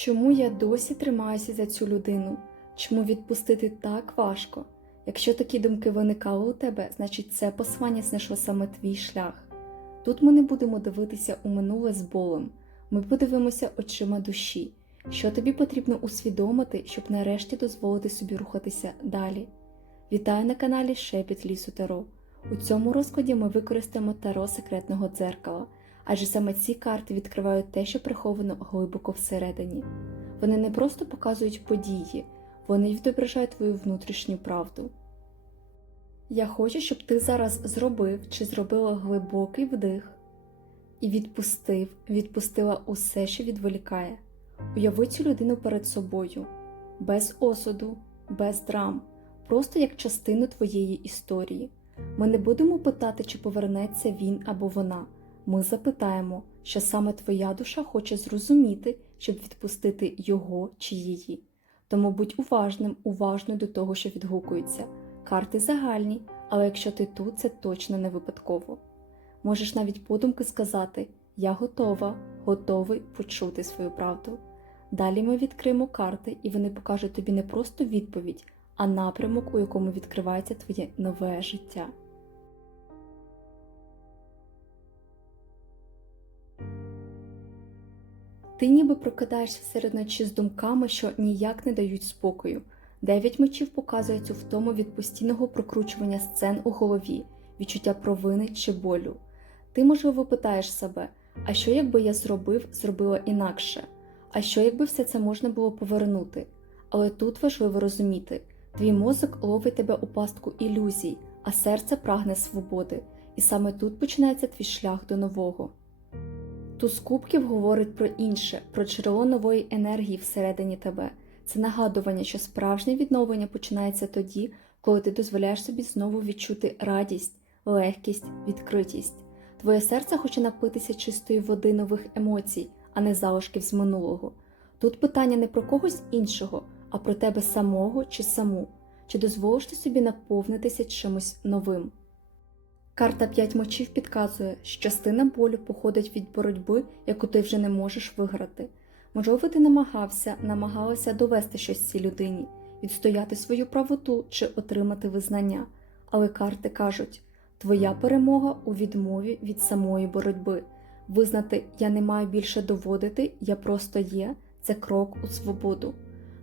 Чому я досі тримаюся за цю людину? Чому відпустити так важко? Якщо такі думки виникали у тебе, значить це послання знайшло саме твій шлях. Тут ми не будемо дивитися у минуле з болем, ми подивимося очима душі, що тобі потрібно усвідомити, щоб нарешті дозволити собі рухатися далі. Вітаю на каналі Шепіт Лісу Таро. У цьому розкладі ми використаємо таро секретного дзеркала, адже саме ці карти відкривають те, що приховано глибоко всередині. Вони не просто показують події, вони відображають твою внутрішню правду. Я хочу, щоб ти зараз зробив чи зробила глибокий вдих і відпустив, відпустила усе, що відволікає. Уяви цю людину перед собою, без осуду, без драм, просто як частину твоєї історії. Ми не будемо питати, чи повернеться він або вона. Ми запитаємо, що саме твоя душа хоче зрозуміти, щоб відпустити його чи її. Тому будь уважним, уважною до того, що відгукується. Карти загальні, але якщо ти тут, це точно не випадково. Можеш навіть подумки сказати Я готова, готовий почути свою правду. Далі ми відкриємо карти, і вони покажуть тобі не просто відповідь, а напрямок, у якому відкривається твоє нове життя. Ти ніби прокидаєшся серед ночі з думками, що ніяк не дають спокою. Дев'ять мечів показує цю втому від постійного прокручування сцен у голові, відчуття провини чи болю. Ти, можливо, питаєш себе, а що якби я зробив, зробила інакше? А що якби все це можна було повернути? Але тут важливо розуміти, твій мозок ловить тебе у пастку ілюзій, а серце прагне свободи, і саме тут починається твій шлях до нового. Туз кубків говорить про інше, про джерело нової енергії всередині тебе. Це нагадування, що справжнє відновлення починається тоді, коли ти дозволяєш собі знову відчути радість, легкість, відкритість. Твоє серце хоче напитися чистої води нових емоцій, а не залишків з минулого. Тут питання не про когось іншого, а про тебе самого чи саму, чи дозволиш ти собі наповнитися чимось новим. Карта п'ять мочів підказує, що частина болю походить від боротьби, яку ти вже не можеш виграти. Можливо, ти намагався, намагалася довести щось цій людині, відстояти свою правоту чи отримати визнання, але карти кажуть твоя перемога у відмові від самої боротьби. Визнати я не маю більше доводити, я просто є це крок у свободу.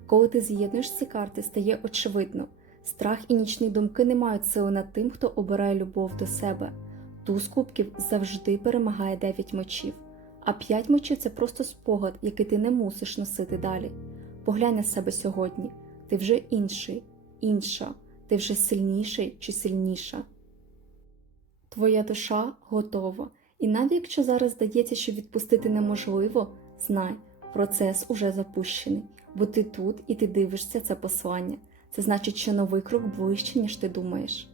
Коли ти з'єднуєш ці карти, стає очевидно. Страх і нічні думки не мають сили над тим, хто обирає любов до себе. Туз кубків завжди перемагає дев'ять мечів, а п'ять мечів це просто спогад, який ти не мусиш носити далі. Поглянь на себе сьогодні. Ти вже інший, інша, ти вже сильніший чи сильніша. Твоя душа готова, і навіть якщо зараз здається, що відпустити неможливо, знай, процес уже запущений, бо ти тут і ти дивишся це послання. Це значить, що новий крок ближче, ніж ти думаєш.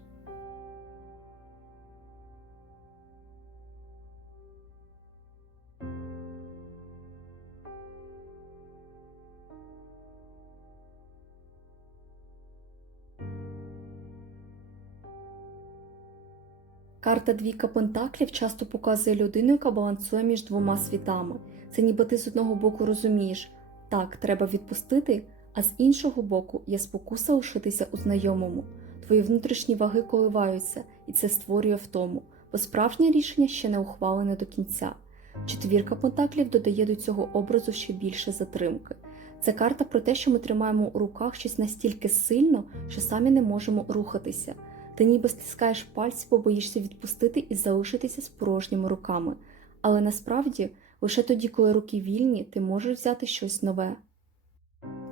Карта Двійка Пентаклів часто показує людину, яка балансує між двома світами. Це ніби ти з одного боку розумієш, так, треба відпустити, а з іншого боку є спокуса лишитися у знайомому. Твої внутрішні ваги коливаються, і це створює втому, бо справжнє рішення ще не ухвалене до кінця. Четвірка пентаклів додає до цього образу ще більше затримки. Це карта про те, що ми тримаємо у руках щось настільки сильно, що самі не можемо рухатися. Ти ніби стискаєш пальці, бо боїшся відпустити і залишитися з порожніми руками. Але насправді лише тоді, коли руки вільні, ти можеш взяти щось нове.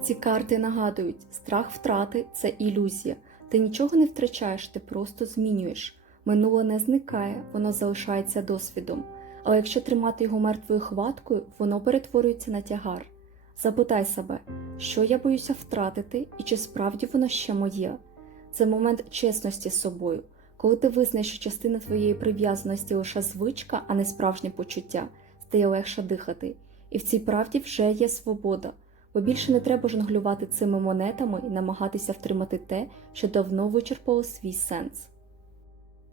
Ці карти нагадують, страх втрати це ілюзія. Ти нічого не втрачаєш, ти просто змінюєш. Минуле не зникає, воно залишається досвідом. Але якщо тримати його мертвою хваткою, воно перетворюється на тягар. Запитай себе, що я боюся втратити і чи справді воно ще моє. Це момент чесності з собою, коли ти визнаєш, що частина твоєї прив'язаності лише звичка, а не справжнє почуття, стає легше дихати. І в цій правді вже є свобода бо більше не треба жонглювати цими монетами і намагатися втримати те, що давно вичерпало свій сенс.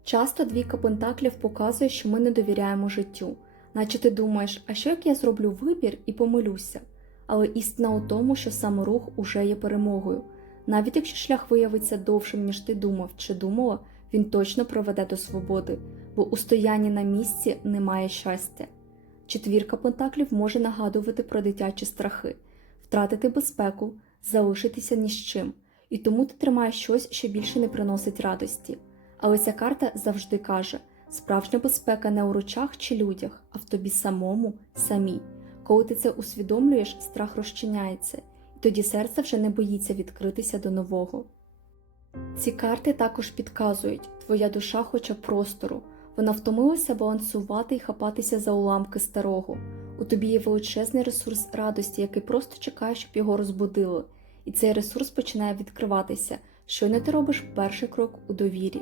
Часто двійка пентаклів показує, що ми не довіряємо життю, наче ти думаєш, а що як я зроблю вибір і помилюся? але істина у тому, що сам рух уже є перемогою. Навіть якщо шлях виявиться довшим, ніж ти думав чи думала, він точно приведе до свободи, бо у стоянні на місці немає щастя. Четвірка пентаклів може нагадувати про дитячі страхи, втратити безпеку, залишитися ні з чим, і тому ти тримаєш щось, що більше не приносить радості. Але ця карта завжди каже: справжня безпека не у речах чи людях, а в тобі самому, самій. Коли ти це усвідомлюєш, страх розчиняється, і тоді серце вже не боїться відкритися до нового. Ці карти також підказують, твоя душа хоче простору, вона втомилася балансувати і хапатися за уламки старого. У тобі є величезний ресурс радості, який просто чекає, щоб його розбудили, і цей ресурс починає відкриватися, щойно ти робиш перший крок у довірі.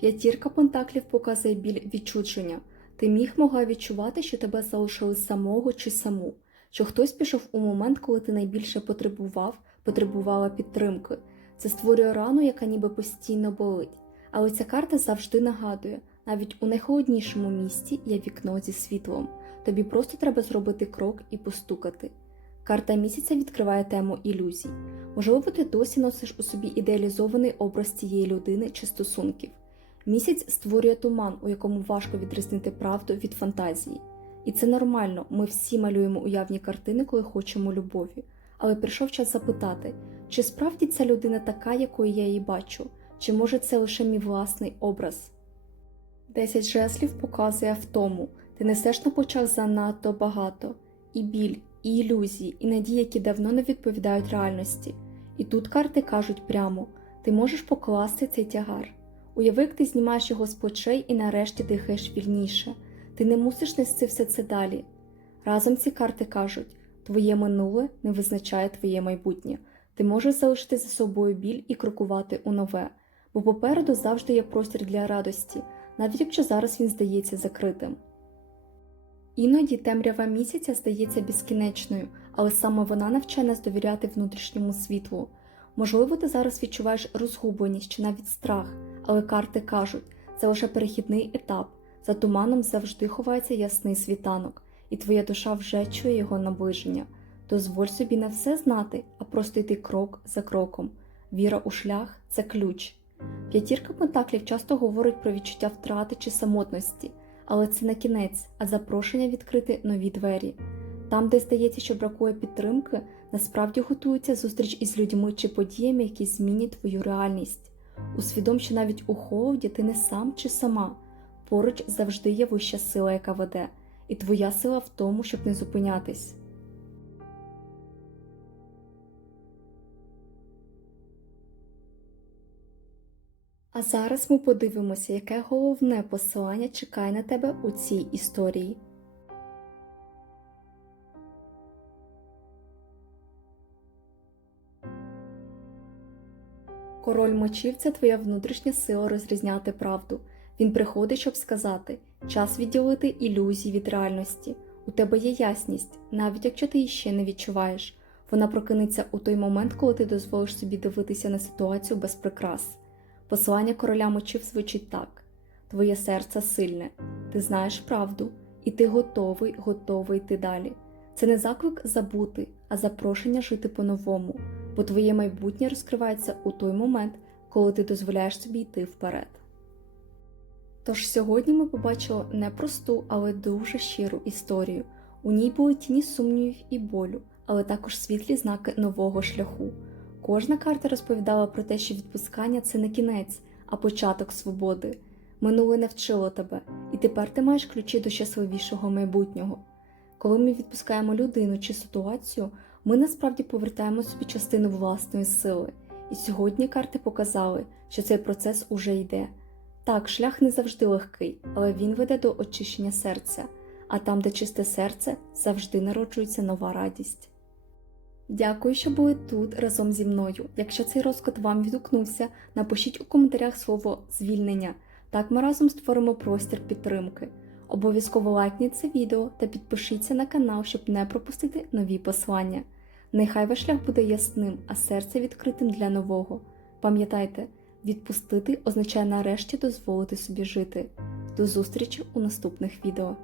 П'ятірка пентаклів показує біль відчудження. Ти міг могла відчувати, що тебе залишили самого чи саму, що хтось пішов у момент, коли ти найбільше потребував, потребувала підтримки. Це створює рану, яка ніби постійно болить. Але ця карта завжди нагадує: навіть у найхолоднішому місті є вікно зі світлом. Тобі просто треба зробити крок і постукати. Карта місяця відкриває тему ілюзій. Можливо, ти досі носиш у собі ідеалізований образ цієї людини чи стосунків. Місяць створює туман, у якому важко відрізнити правду від фантазії. І це нормально, ми всі малюємо уявні картини, коли хочемо любові. Але прийшов час запитати, чи справді ця людина така, якою я її бачу, чи може це лише мій власний образ? Десять жезлів показує втому, ти несеш на почах занадто багато, і біль, і ілюзії, і надії, які давно не відповідають реальності. І тут карти кажуть прямо: ти можеш покласти цей тягар. Уяви, як ти знімаєш його з плечей і нарешті дихаєш вільніше. Ти не мусиш нести все це далі. Разом ці карти кажуть: твоє минуле не визначає твоє майбутнє. Ти можеш залишити за собою біль і крокувати у нове, бо попереду завжди є простір для радості, навіть якщо зараз він здається закритим. Іноді темрява місяця здається безкінечною, але саме вона навчає нас довіряти внутрішньому світлу. Можливо, ти зараз відчуваєш розгубленість чи навіть страх, але карти кажуть, це лише перехідний етап. За туманом завжди ховається ясний світанок, і твоя душа вже чує його наближення. Дозволь собі не все знати, а просто йти крок за кроком. Віра у шлях це ключ. П'ятірка пентаклів часто говорить про відчуття втрати чи самотності, але це не кінець, а запрошення відкрити нові двері. Там, де здається, що бракує підтримки, насправді готується зустріч із людьми чи подіями, які змінять твою реальність. Усвідом, що навіть у холоді ти не сам чи сама, поруч завжди є вища сила, яка веде, і твоя сила в тому, щоб не зупинятись. А зараз ми подивимося, яке головне посилання чекає на тебе у цій історії. Король мечів це твоя внутрішня сила розрізняти правду. Він приходить, щоб сказати час відділити ілюзії від реальності. У тебе є ясність, навіть якщо ти її ще не відчуваєш. Вона прокинеться у той момент, коли ти дозволиш собі дивитися на ситуацію без прикрас. Послання короля мечів звучить так: Твоє серце сильне, ти знаєш правду, і ти готовий, готовий йти далі. Це не заклик забути, а запрошення жити по-новому, бо твоє майбутнє розкривається у той момент, коли ти дозволяєш собі йти вперед. Тож сьогодні ми побачили непросту, але дуже щиру історію. У ній були тіні сумнівів і болю, але також світлі знаки нового шляху. Кожна карта розповідала про те, що відпускання це не кінець, а початок свободи. Минуле не вчило тебе, і тепер ти маєш ключі до щасливішого майбутнього. Коли ми відпускаємо людину чи ситуацію, ми насправді повертаємо собі частину власної сили. І сьогодні карти показали, що цей процес уже йде. Так, шлях не завжди легкий, але він веде до очищення серця, а там, де чисте серце, завжди народжується нова радість. Дякую, що були тут разом зі мною. Якщо цей розклад вам відгукнувся, напишіть у коментарях слово звільнення. Так ми разом створимо простір підтримки. Обов'язково лайкніть це відео та підпишіться на канал, щоб не пропустити нові послання. Нехай ваш шлях буде ясним, а серце відкритим для нового. Пам'ятайте, відпустити означає нарешті дозволити собі жити. До зустрічі у наступних відео.